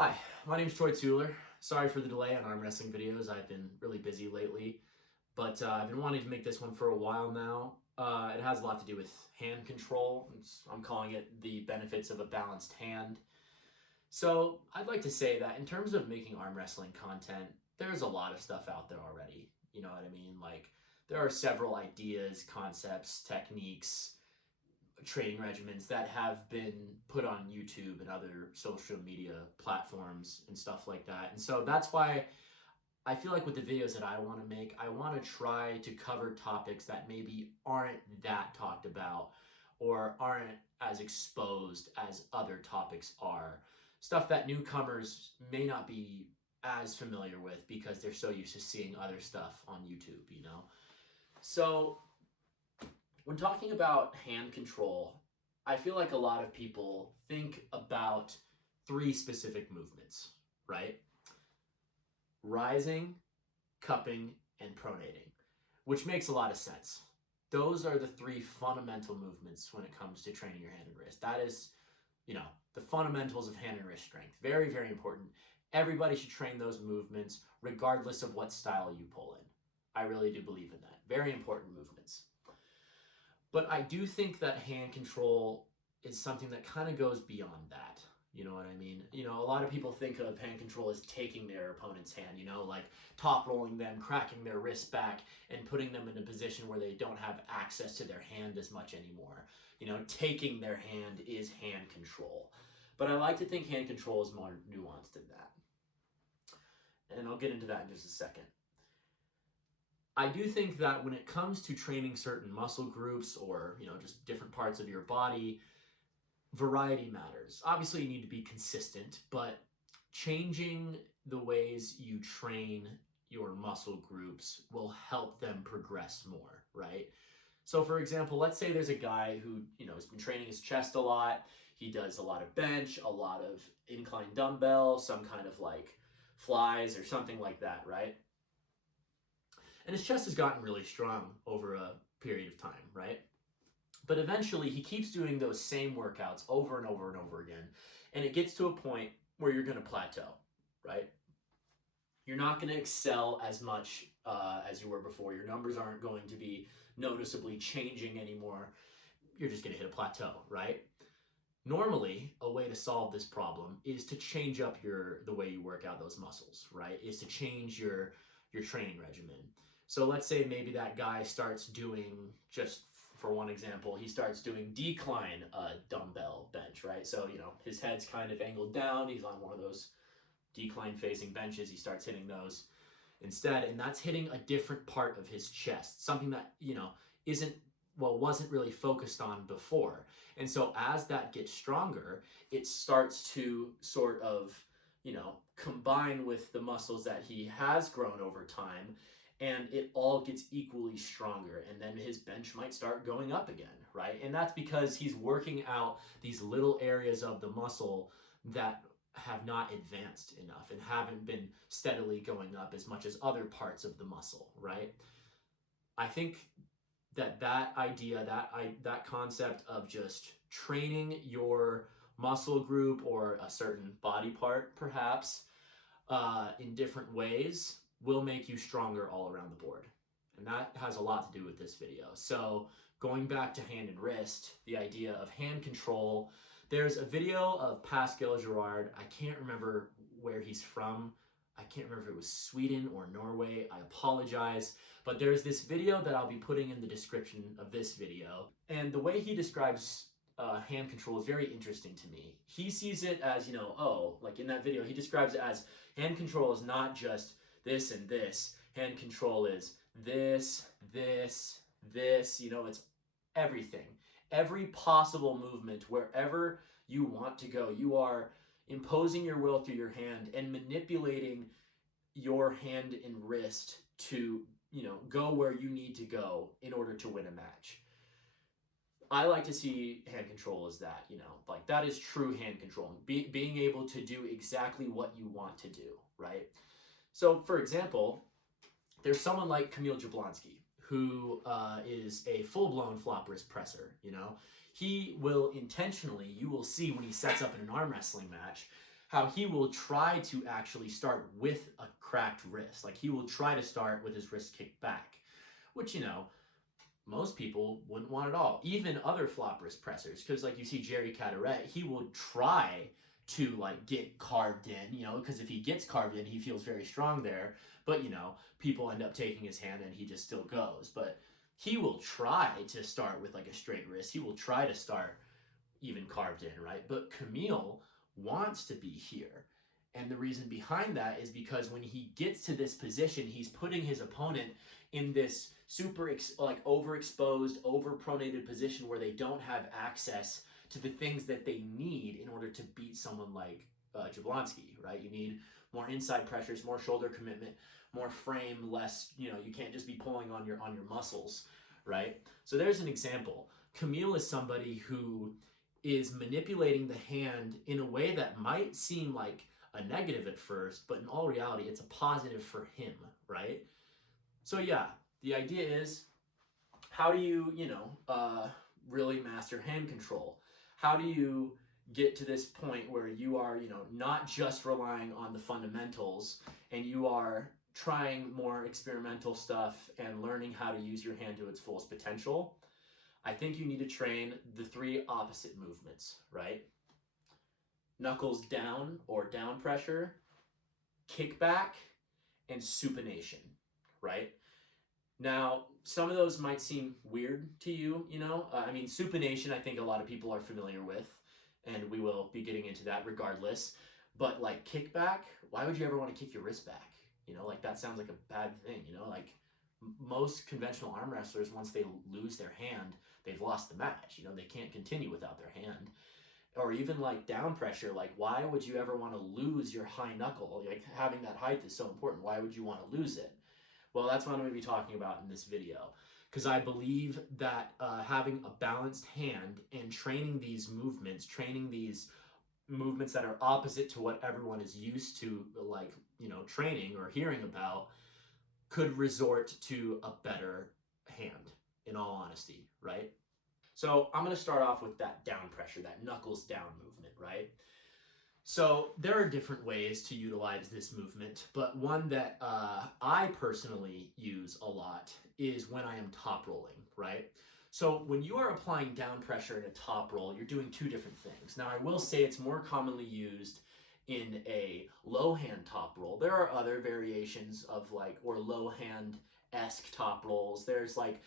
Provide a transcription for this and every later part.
Hi, my name is Troy Tueller. Sorry for the delay on arm wrestling videos. I've been really busy lately, but I've been wanting to make this one for a while now. It has a lot to do with hand control. I'm calling it the benefits of a balanced hand. So I'd like to say that in terms of making arm wrestling content, there's a lot of stuff out there already. You know what I mean? Like there are several ideas, concepts, techniques, training regimens that have been put on YouTube and other social media platforms and stuff like that. And so that's why I feel like with the videos that I want to make, I want to try to cover topics that maybe aren't that talked about or aren't as exposed as other topics are. Stuff that newcomers may not be as familiar with because they're so used to seeing other stuff on YouTube, you know? So when talking about hand control, I feel like a lot of people think about three specific movements, right? Rising, cupping, and pronating, which makes a lot of sense. Those are the three fundamental movements when it comes to training your hand and wrist. That is, the fundamentals of hand and wrist strength. Very, very important. Everybody should train those movements regardless of what style you pull in. I really do believe in that. Very important movements. But I do think that hand control is something that kind of goes beyond that. You know what I mean? A lot of people think of hand control as taking their opponent's hand, like top rolling them, cracking their wrist back, and putting them in a position where they don't have access to their hand as much anymore. Taking their hand is hand control. But I like to think hand control is more nuanced than that. And I'll get into that in just a second. I do think that when it comes to training certain muscle groups or, just different parts of your body, variety matters. Obviously, you need to be consistent, but changing the ways you train your muscle groups will help them progress more, right? So for example, let's say there's a guy who, has been training his chest a lot. He does a lot of bench, a lot of incline dumbbell, some kind of like flies or something like that, right? And his chest has gotten really strong over a period of time, right? But eventually he keeps doing those same workouts over and over and over again. And it gets to a point where you're going to plateau, right? You're not going to excel as much as you were before. Your numbers aren't going to be noticeably changing anymore. You're just going to hit a plateau, right? Normally, a way to solve this problem is to change up the way you work out those muscles, right? Is to change your training regimen. So let's say maybe that guy starts doing, just for one example, he starts doing decline dumbbell bench, right? So, his head's kind of angled down. He's on one of those decline facing benches. He starts hitting those instead. And that's hitting a different part of his chest, something that, wasn't really focused on before. And so as that gets stronger, it starts to sort of, combine with the muscles that he has grown over time, and it all gets equally stronger. And then his bench might start going up again, right? And that's because he's working out these little areas of the muscle that have not advanced enough and haven't been steadily going up as much as other parts of the muscle, right? I think that idea, that concept of just training your muscle group or a certain body part, perhaps, in different ways will make you stronger all around the board. And that has a lot to do with this video. So going back to hand and wrist, the idea of hand control, there's a video of Pascal Girard. I can't remember where he's from. I can't remember if it was Sweden or Norway. I apologize. But there's this video that I'll be putting in the description of this video. And the way he describes hand control is very interesting to me. He sees it as, like in that video, he describes it as hand control is not just this and this. Hand control is this, this, this, it's everything. Every possible movement, wherever you want to go, you are imposing your will through your hand and manipulating your hand and wrist to, go where you need to go in order to win a match. I like to see hand control as that, like that is true hand control, being able to do exactly what you want to do, right? So for example, there's someone like Kamil Jablonski, who is a full-blown flop wrist presser, He will intentionally, you will see when he sets up in an arm wrestling match, how he will try to actually start with a cracked wrist. Like he will try to start with his wrist kicked back, which, you know, most people wouldn't want at all. Even other flop wrist pressers, because like you see Jerry Cadaret, he will try to like get carved in, you know, because if he gets carved in, he feels very strong there. But you know, people end up taking his hand and he just still goes. But he will try to start with like a straight wrist. He will try to start even carved in, right? But Camille wants to be here. And the reason behind that is because when he gets to this position, he's putting his opponent in this super like overexposed, overpronated position where they don't have access to the things that they need in order to beat someone like Jablonski, right? You need more inside pressures, more shoulder commitment, more frame, less, you know, you can't just be pulling on your muscles, right? So there's an example. Camille is somebody who is manipulating the hand in a way that might seem like a negative at first, but in all reality, it's a positive for him, right? So yeah, the idea is, how do you, you know, really master hand control? How do you get to this point where you are, you know, not just relying on the fundamentals and you are trying more experimental stuff and learning how to use your hand to its fullest potential? I think you need to train the three opposite movements, right? Knuckles down or down pressure, kickback, and supination, right? Now, some of those might seem weird to you, you know? I mean, supination, I think a lot of people are familiar with, and we will be getting into that regardless. But like kickback, why would you ever want to kick your wrist back? You know, like that sounds like a bad thing, you know? Like most conventional arm wrestlers, once they lose their hand, they've lost the match. You know, they can't continue without their hand. Or even like down pressure, like why would you ever want to lose your high knuckle? Like having that height is so important. Why would you want to lose it? Well, that's what I'm going to be talking about in this video, because I believe that having a balanced hand and training these movements that are opposite to what everyone is used to, like, you know, training or hearing about, could resort to a better hand, in all honesty, right? So I'm going to start off with that down pressure, that knuckles down movement, right? So there are different ways to utilize this movement, but one that I personally use a lot is when I am top rolling, right? So when you are applying down pressure in a top roll, you're doing two different things. Now I will say it's more commonly used in a low hand top roll. There are other variations of like, or low hand-esque top rolls. There's like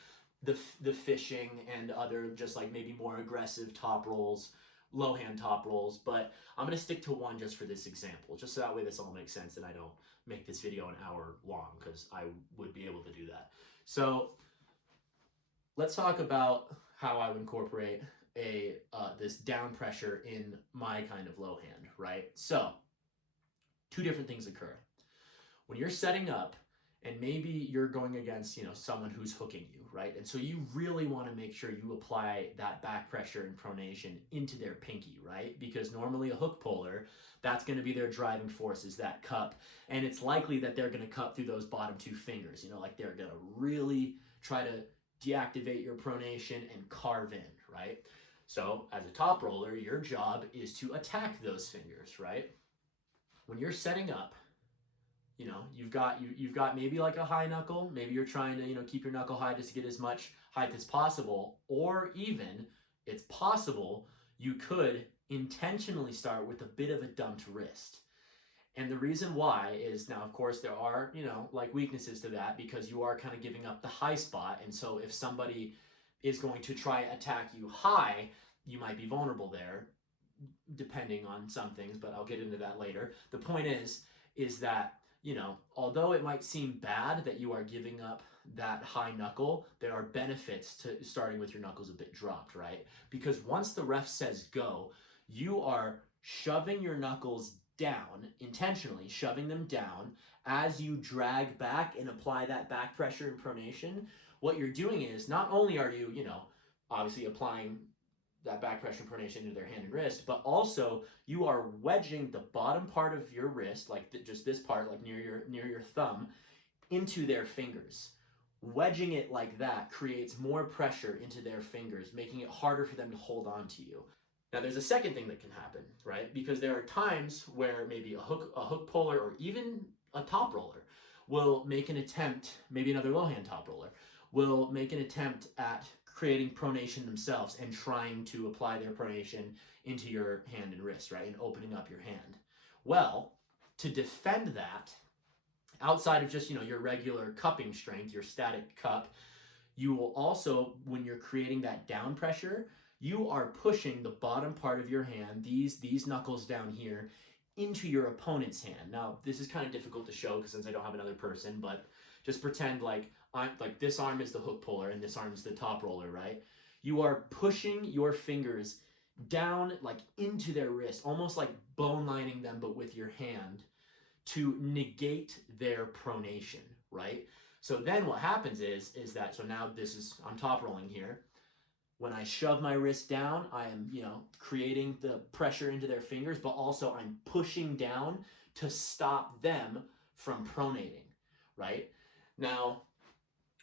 the fishing and other just like maybe more aggressive top rolls, low hand top rolls, but I'm going to stick to one just for this example, just so that way this all makes sense and I don't make this video an hour long, because I would be able to do that. So let's talk about how I would incorporate this down pressure in my kind of low hand, right? So two different things occur. When you're setting up, and maybe you're going against, you know, someone who's hooking you, right? And so you really want to make sure you apply that back pressure and pronation into their pinky, right? Because normally a hook puller, that's going to be their driving force, is that cup. And it's likely that they're going to cup through those bottom two fingers, you know, like they're going to really try to deactivate your pronation and carve in, right? So as a top roller, your job is to attack those fingers, right? When you're setting up, you know, you've got maybe like a high knuckle. Maybe you're trying to, you know, keep your knuckle high just to get as much height as possible. Or even, it's possible you could intentionally start with a bit of a dumped wrist. And the reason why is, now, of course, there are, you know, like weaknesses to that, because you are kind of giving up the high spot. And so if somebody is going to try attack you high, you might be vulnerable there, depending on some things, but I'll get into that later. The point is that, you know, although it might seem bad that you are giving up that high knuckle, there are benefits to starting with your knuckles a bit dropped, right? Because once the ref says go, you are shoving your knuckles down, intentionally shoving them down as you drag back and apply that back pressure and pronation. What you're doing is, not only are you, you know, obviously applying that back pressure pronation into their hand and wrist, but also you are wedging the bottom part of your wrist, like just this part, like near your thumb, into their fingers. Wedging it like that creates more pressure into their fingers, making it harder for them to hold on to you. Now there's a second thing that can happen, right? Because there are times where maybe a hook puller, or even a top roller will make an attempt, maybe another low hand top roller, will make an attempt at creating pronation themselves and trying to apply their pronation into your hand and wrist, right? And opening up your hand. Well, to defend that, outside of just, your regular cupping strength, your static cup, you will also, when you're creating that down pressure, you are pushing the bottom part of your hand, these knuckles down here, into your opponent's hand. Now, this is kind of difficult to show because since I don't have another person, but just pretend like this arm is the hook puller and this arm is the top roller, right? You are pushing your fingers down like into their wrist, almost like bone lining them, but with your hand, to negate their pronation, right? So then what happens is that, so now I'm top rolling here. When I shove my wrist down, I am, creating the pressure into their fingers, but also I'm pushing down to stop them from pronating, right? Now,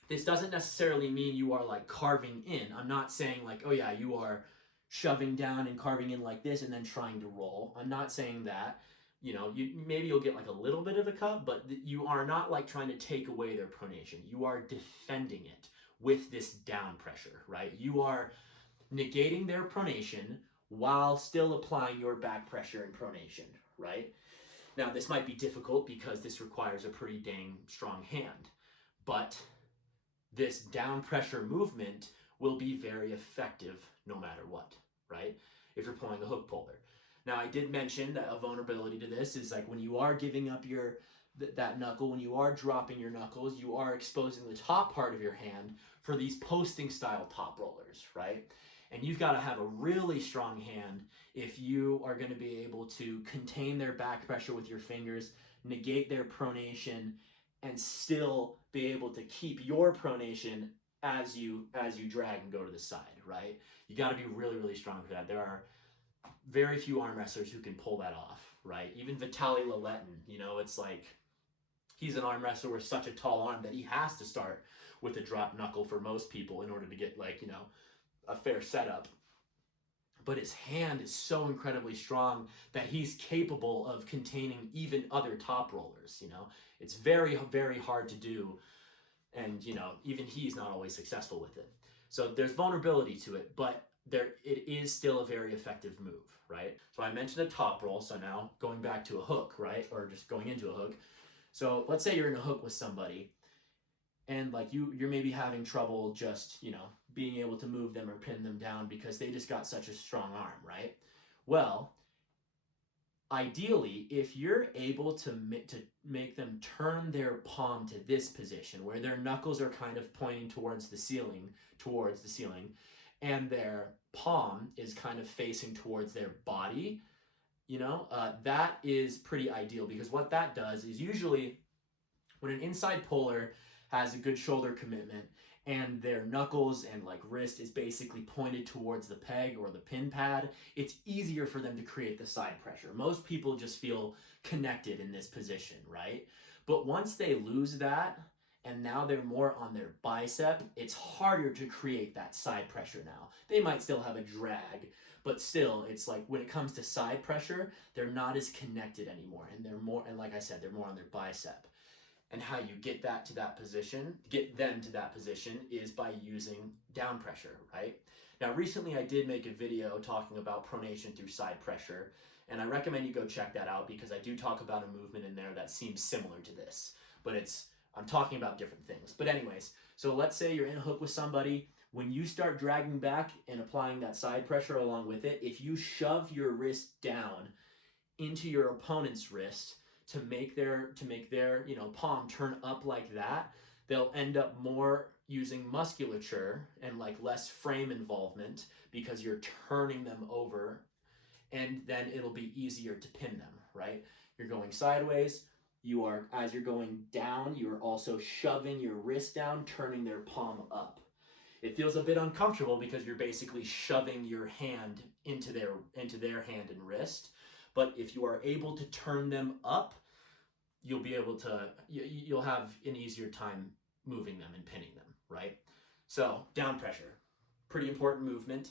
this doesn't necessarily mean you are like carving in. I'm not saying like, oh yeah, you are shoving down and carving in like this and then trying to roll. I'm not saying that. Maybe you'll get like a little bit of a cut, but you are not like trying to take away their pronation. You are defending it with this down pressure, right? You are negating their pronation while still applying your back pressure and pronation, right? Now, this might be difficult because this requires a pretty dang strong hand, but this down pressure movement will be very effective no matter what, right? If you're pulling a hook puller. Now, I did mention that a vulnerability to this is like when you are giving up that knuckle, when you are dropping your knuckles, you are exposing the top part of your hand for these posting style top rollers, right? And you've got to have a really strong hand if you are going to be able to contain their back pressure with your fingers, negate their pronation, and still be able to keep your pronation as you drag and go to the side, right? You got to be really, really strong for that. There are very few arm wrestlers who can pull that off, right? Even Vitaly Laletin, it's like he's an arm wrestler with such a tall arm that he has to start with a drop knuckle for most people in order to get like, a fair setup. But his hand is so incredibly strong that he's capable of containing even other top rollers, It's very, very hard to do. And, even he's not always successful with it. So there's vulnerability to it, but it is still a very effective move, right? So I mentioned a top roll, so now going back to a hook, right? Or just going into a hook. So let's say you're in a hook with somebody and like you're maybe having trouble just, being able to move them or pin them down because they just got such a strong arm, right? Well, ideally, if you're able to make them turn their palm to this position where their knuckles are kind of pointing towards the ceiling, and their palm is kind of facing towards their body, that is pretty ideal because what that does is usually when an inside puller has a good shoulder commitment and their knuckles and like wrist is basically pointed towards the peg or the pin pad, it's easier for them to create the side pressure. Most people just feel connected in this position, right? But once they lose that and now they're more on their bicep, it's harder to create that side pressure now. They might still have a drag, but still, it's like when it comes to side pressure, they're not as connected anymore. And like I said, they're more on their bicep. And how you get them to that position is by using down pressure, right? Now, recently I did make a video talking about pronation through side pressure, and I recommend you go check that out because I do talk about a movement in there that seems similar to this, but I'm talking about different things. But anyways, so let's say you're in a hook with somebody. When you start dragging back and applying that side pressure along with it, if you shove your wrist down into your opponent's wrist, to make their palm turn up like that, they'll end up more using musculature and like less frame involvement because you're turning them over, and then it'll be easier to pin them, right? You're going sideways, as you're going down, you're also shoving your wrist down, turning their palm up. It feels a bit uncomfortable because you're basically shoving your hand into their hand and wrist. But if you are able to turn them up, you'll have an easier time moving them and pinning them, right? So down pressure, pretty important movement.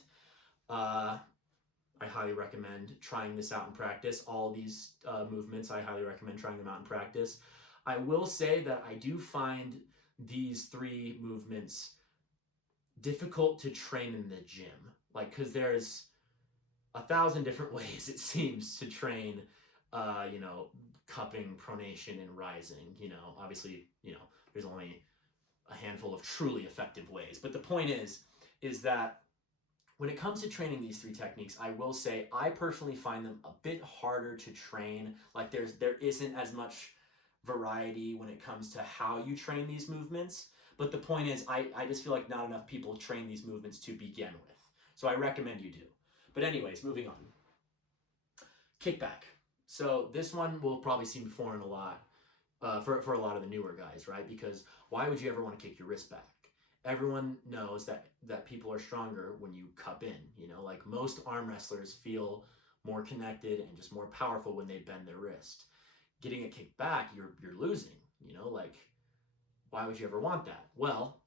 I highly recommend trying this out in practice. All these movements, I highly recommend trying them out in practice. I will say that I do find these 3 movements difficult to train in the gym. Like, because there's 1,000 different ways, it seems, to train, you know, cupping, pronation, and rising. You know, obviously, you know, there's only a handful of truly effective ways. But the point is that when it comes to training these 3 techniques, I will say I personally find them a bit harder to train. Like there isn't as much variety when it comes to how you train these movements. But the point is, I just feel like not enough people train these movements to begin with. So I recommend you do. But anyways, moving on. Kickback. So this one will probably seem foreign a lot for a lot of the newer guys, right? Because why would you ever want to kick your wrist back? Everyone knows that people are stronger when you cup in. You know, like most arm wrestlers feel more connected and just more powerful when they bend their wrist. Getting a kick back, you're losing. You know, like why would you ever want that? Well,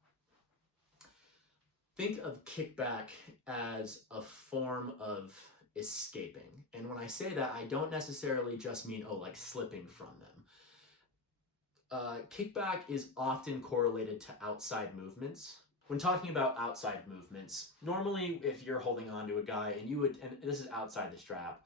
think of kickback as a form of escaping. And when I say that, I don't necessarily just mean, oh, like slipping from them. Kickback is often correlated to outside movements. When talking about outside movements, normally if you're holding on to a guy and this is outside the strap,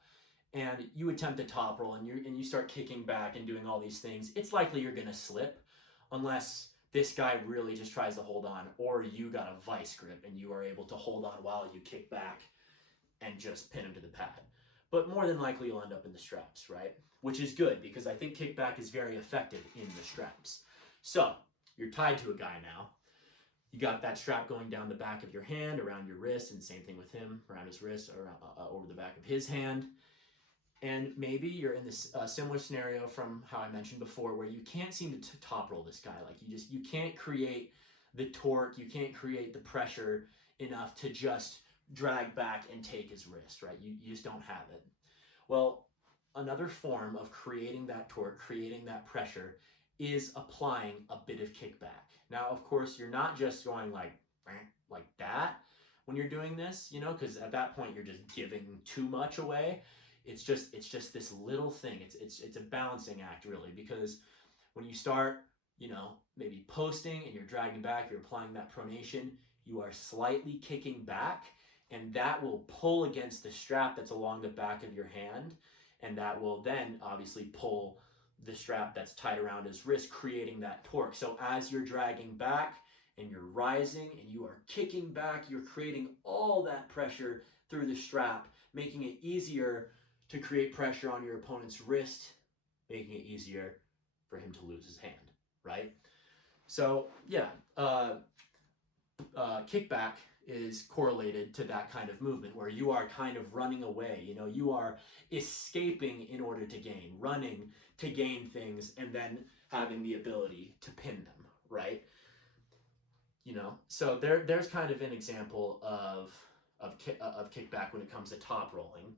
and you attempt a top roll and you start kicking back and doing all these things, it's likely you're gonna slip unless this guy really just tries to hold on, or you got a vice grip and you are able to hold on while you kick back and just pin him to the pad. But more than likely you'll end up in the straps, right? Which is good because I think kickback is very effective in the straps. So you're tied to a guy now. You got that strap going down the back of your hand, around your wrist, and same thing with him, around his wrist, or over the back of his hand. And maybe you're in this similar scenario from how I mentioned before, where you can't seem to top roll this guy. Like you can't create the torque, you can't create the pressure enough to just drag back and take his wrist, right? You just don't have it. Well, another form of creating that torque, creating that pressure, is applying a bit of kickback. Now, of course, you're not just going like that when you're doing this, you know, because at that point you're just giving too much away. It's just this little thing. It's a balancing act, really, because when you start, you know, maybe posting and you're dragging back, you're applying that pronation, you are slightly kicking back, and that will pull against the strap that's along the back of your hand, and that will then obviously pull the strap that's tied around his wrist, creating that torque. So as you're dragging back and you're rising and you are kicking back, you're creating all that pressure through the strap, making it easier to create pressure on your opponent's wrist, making it easier for him to lose his hand, right? So yeah, kickback is correlated to that kind of movement where you are kind of running away. You know, you are escaping in order to gain, running to gain things, and then having the ability to pin them, right? You know, so there's kind of an example of kickback when it comes to top rolling.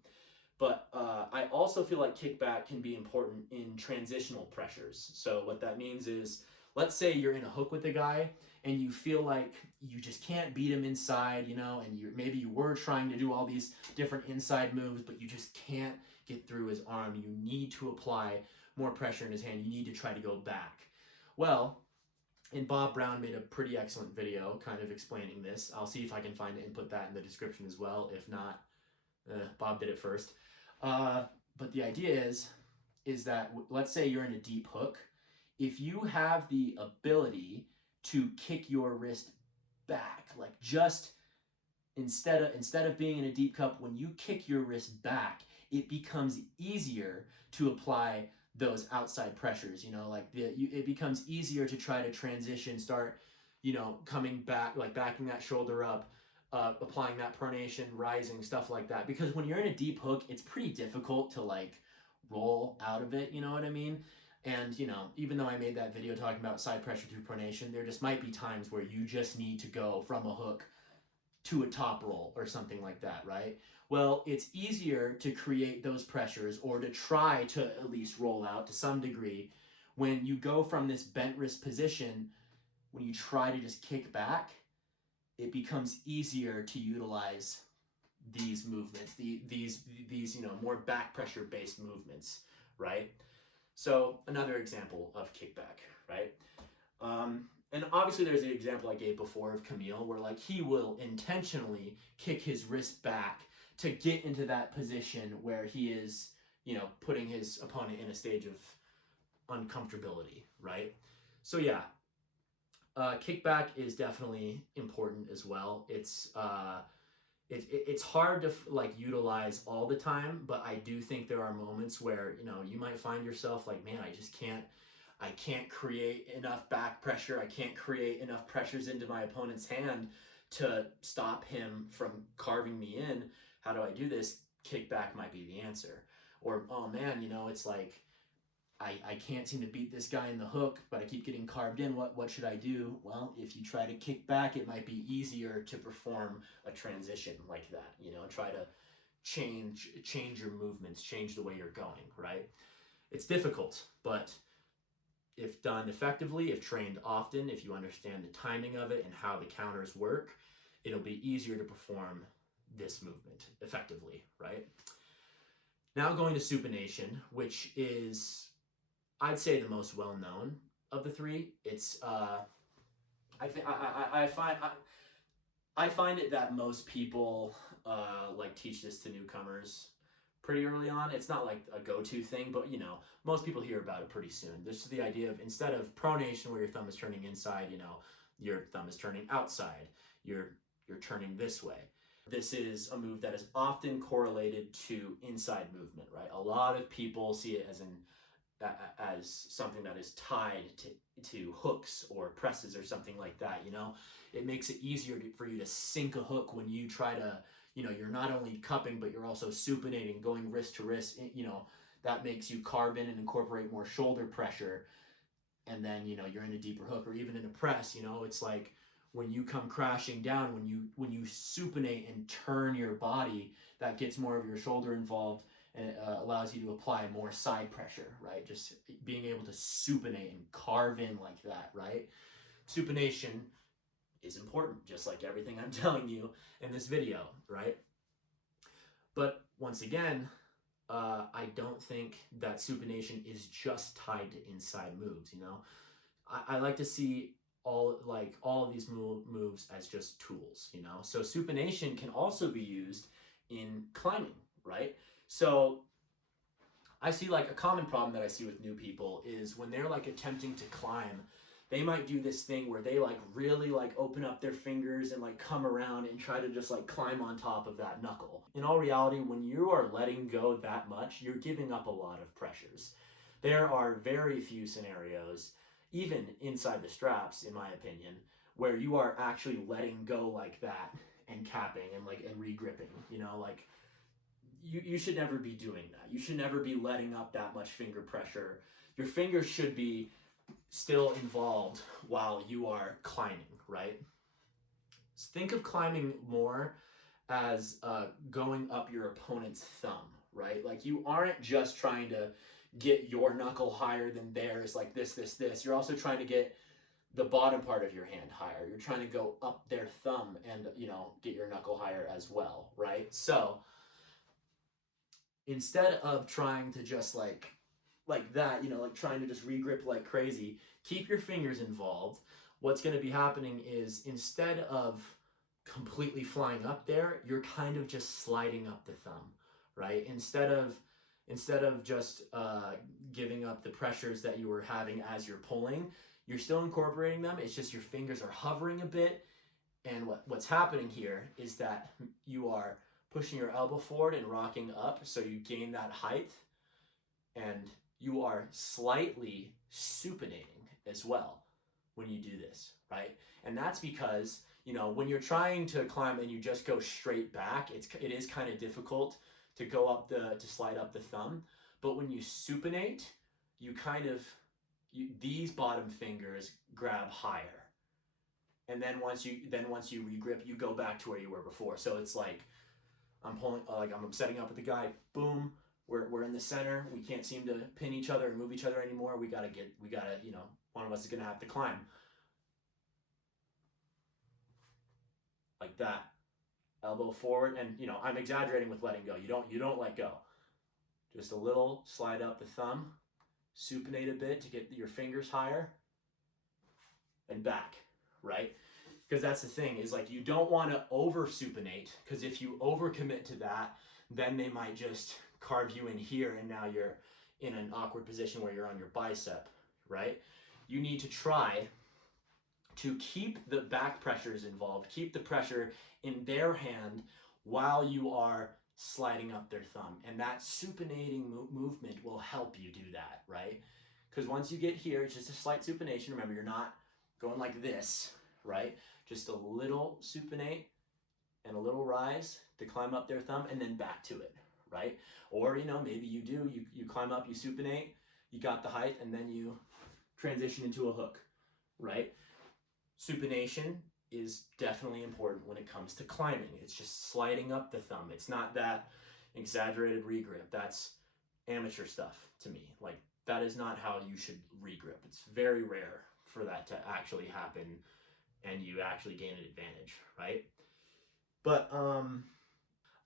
But I also feel like kickback can be important in transitional pressures. So what that means is, let's say you're in a hook with a guy and you feel like you just can't beat him inside, you know, and maybe you were trying to do all these different inside moves, but you just can't get through his arm. You need to apply more pressure in his hand. You need to try to go back. Well, and Bob Brown made a pretty excellent video kind of explaining this. I'll see if I can find it and put that in the description as well. If not, Bob did it first. But the idea is that let's say you're in a deep hook. If you have the ability to kick your wrist back, like just instead of being in a deep cup, when you kick your wrist back, it becomes easier to apply those outside pressures. You know, like it becomes easier to try to transition, start, you know, coming back, like backing that shoulder up, applying that pronation, rising, stuff like that. Because when you're in a deep hook, it's pretty difficult to like roll out of it, you know what I mean? And, you know, even though I made that video talking about side pressure through pronation, there just might be times where you just need to go from a hook to a top roll or something like that, right? Well, it's easier to create those pressures or to try to at least roll out to some degree when you go from this bent wrist position, when you try to just kick back, it becomes easier to utilize these movements, these more back pressure based movements, right? So another example of kickback, right? And obviously there's the example I gave before of Camille, where like he will intentionally kick his wrist back to get into that position where he is, putting his opponent in a stage of uncomfortability, right? So yeah, kickback is definitely important as well. It's hard to like utilize all the time, but I do think there are moments where you might find yourself like, man, I can't create enough back pressure. I can't create enough pressures into my opponent's hand to stop him from carving me in. How do I do this? Kickback might be the answer. Or, oh man, it's like I can't seem to beat this guy in the hook, but I keep getting carved in. What should I do? Well, if you try to kick back, it might be easier to perform a transition like that. Try to change your movements, change the way you're going, right? It's difficult, but if done effectively, if trained often, if you understand the timing of it and how the counters work, it'll be easier to perform this movement effectively, right? Now going to supination, which is, I'd say, the most well-known of the three. It's I find it that most people like teach this to newcomers pretty early on. It's not like a go-to thing, but most people hear about it pretty soon. This is the idea of, instead of pronation where your thumb is turning inside, your thumb is turning outside. You're turning this way. This is a move that is often correlated to inside movement, right? A lot of people see it as something that is tied to hooks or presses or something like that. It makes it easier for you to sink a hook when you try to, you're not only cupping, but you're also supinating, going wrist to wrist. That makes you carve in and incorporate more shoulder pressure. And then, you're in a deeper hook, or even in a press, it's like when you come crashing down, when you supinate and turn your body, that gets more of your shoulder involved, and it allows you to apply more side pressure, right? Just being able to supinate and carve in like that, right? Supination is important, just like everything I'm telling you in this video, right? But once again, I don't think that supination is just tied to inside moves. I like to see all of these moves as just tools. So supination can also be used in climbing, right? So I see like a common problem that I see with new people is when they're like attempting to climb, they might do this thing where they like really like open up their fingers and like come around and try to just like climb on top of that knuckle. In all reality, when you are letting go that much, you're giving up a lot of pressures. There are very few scenarios, even inside the straps, in my opinion, where you are actually letting go like that and capping and re-gripping. You should never be doing that. You should never be letting up that much finger pressure. Your fingers should be still involved while you are climbing, right? So think of climbing more as going up your opponent's thumb, right? Like you aren't just trying to get your knuckle higher than theirs, like this. You're also trying to get the bottom part of your hand higher. You're trying to go up their thumb and, get your knuckle higher as well, right? So instead of trying to just like that, trying to just regrip like crazy, keep your fingers involved. What's going to be happening is, instead of completely flying up there, you're kind of just sliding up the thumb, right? Instead of just giving up the pressures that you were having as you're pulling, you're still incorporating them. It's just your fingers are hovering a bit. And what's happening here is that you are pushing your elbow forward and rocking up, so you gain that height, and you are slightly supinating as well when you do this, right? And that's because, when you're trying to climb and you just go straight back, it is kind of difficult to go up to slide up the thumb. But when you supinate, these bottom fingers grab higher. And then once you regrip, you go back to where you were before. So it's like I'm pulling, I'm setting up with the guy, boom, we're in the center. We can't seem to pin each other and move each other anymore. We gotta, one of us is gonna have to climb. Like that. elbow forward, and you know, I'm exaggerating with letting go. You don't let go. Just a little slide up the thumb, supinate a bit to get your fingers higher, and back, right? Because that's the thing, is like you don't want to over supinate, because if you overcommit to that, then they might just carve you in here, and now you're in an awkward position where you're on your bicep, right? You need to try to keep the back pressures involved, keep the pressure in their hand while you are sliding up their thumb. And that supinating movement will help you do that, right? Because once you get here, it's just a slight supination. Remember, you're not going like this, right? Just a little supinate and a little rise to climb up their thumb, and then back to it, right? Or, you know, maybe you do, you climb up, you supinate, you got the height, and then you transition into a hook, right? Supination is definitely important when it comes to climbing. It's just sliding up the thumb. It's not that exaggerated regrip. That's amateur stuff to me. Like, that is not how you should regrip. It's very rare for that to actually happen and you actually gain an advantage, right? But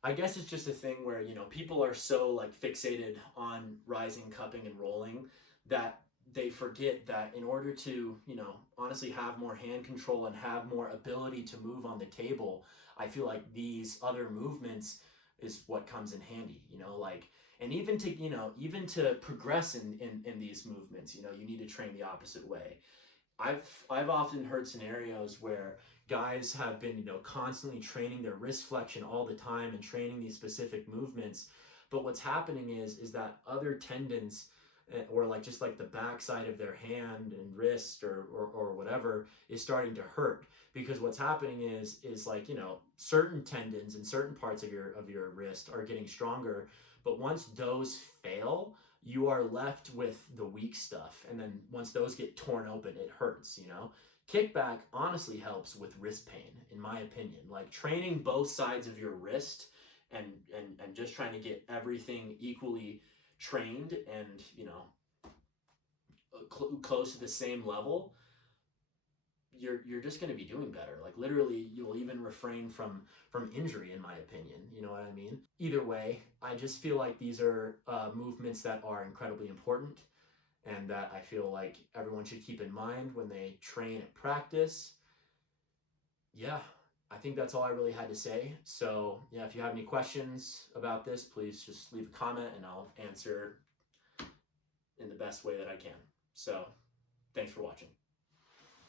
I guess it's just a thing where, you know, people are so like fixated on rising, cupping, and rolling that they forget that in order to, you know, honestly have more hand control and have more ability to move on the table, I feel like these other movements is what comes in handy, you know, like, and even to, you know, even to progress in these movements, you know, you need to train the opposite way. I've often heard scenarios where guys have been, you know, constantly training their wrist flexion all the time and training these specific movements, but what's happening is that other tendons, or like just like the backside of their hand and wrist or whatever is starting to hurt, because what's happening is like, you know, certain tendons and certain parts of your wrist are getting stronger, but once those fail, you are left with the weak stuff, and then once those get torn open, it hurts, you know. Kickback honestly helps with wrist pain, in my opinion. Like training both sides of your wrist and just trying to get everything equally trained and, you know, close to the same level, you're just going to be doing better. Like literally, you'll even refrain from injury, in my opinion. You know what I mean? Either way, I just feel like these are movements that are incredibly important, and that I feel like everyone should keep in mind when they train and practice. Yeah, I think that's all I really had to say. So yeah, if you have any questions about this, please just leave a comment and I'll answer in the best way that I can. So thanks for watching.